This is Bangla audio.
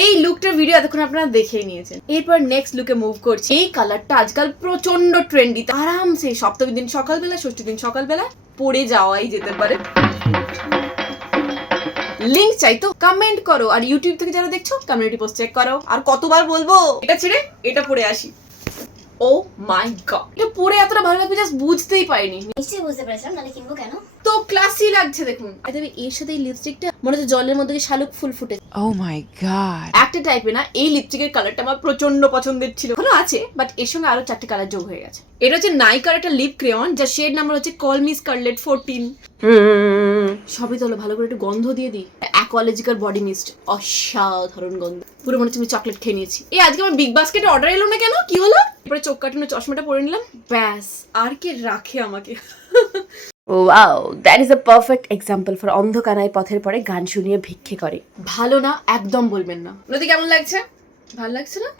এই লুকটার ভিডিও এতক্ষণ আপনারা দেখেই নিয়েছেন। এরপর নেক্সট লুকে মুভ করছি। এই কালারটা আজকাল প্রচন্ড ট্রেন্ডি, আরামসে সপ্তমীর দিন সকালবেলা, ষষ্ঠীর দিন সকালবেলা পরে যাওয়াই যেতে পারে। লিংক চাই তো কমেন্ট করো, আর ইউটিউব থেকে যারা দেখছো কমিউনিটি পোস্ট চেক করো। আর কতবার বলবো এটা ছেড়ে এটা পরে আসি। ও মাই গড, এটা পরে এতটা ভালো লাগবে জাস্ট বুঝতেই পারিনি। নিশ্চয়ই বুঝতে পেরেছিলাম, নাহলে কিনবো কেন? তো ক্লাসি লাগছে দেখুন। তবে এর সাথে এই লিপস্টিকটা মনে হচ্ছে জলের মধ্যে শালুক ফুল ফুটে। Oh my god. একটা টাইপে না, এই লিপস্টিকের কালারটা আমার প্রচন্ড পছন্দের ছিল, ভালো আছে, বাট এর সঙ্গে আরো 4টে কালার যোগ হয়ে গেছে। এটা হচ্ছে নাইকার একটা লিপ ক্রেয়ন, যার শেড নাম্বার হচ্ছে কল মি স্কারলেট 14। সবই তো হলো, ভালো করে একটু গন্ধ দিয়ে দিই। অ্যাকোয়ালজিক্যাল বডি মিস্ট, অসাধারণ গন্ধ, পুরো মনে হচ্ছে আমি চকলেট খেয়ে নিয়েছি। এই আজকে আমার বিগ বাস্কেটে অর্ডার এলো না কেন, কি হলো? এরপরে চোখ কাটানো চশমাটা পরে নিলাম, ব্যাস আর কে রাখে আমাকে। Wow, that is a perfect example for অন্ধকানায় পথের পরে গান শুনিয়ে ভিক্ষে করে। ভালো না, একদম বলবেন না। নদী কেমন লাগছে? ভালো লাগছে না?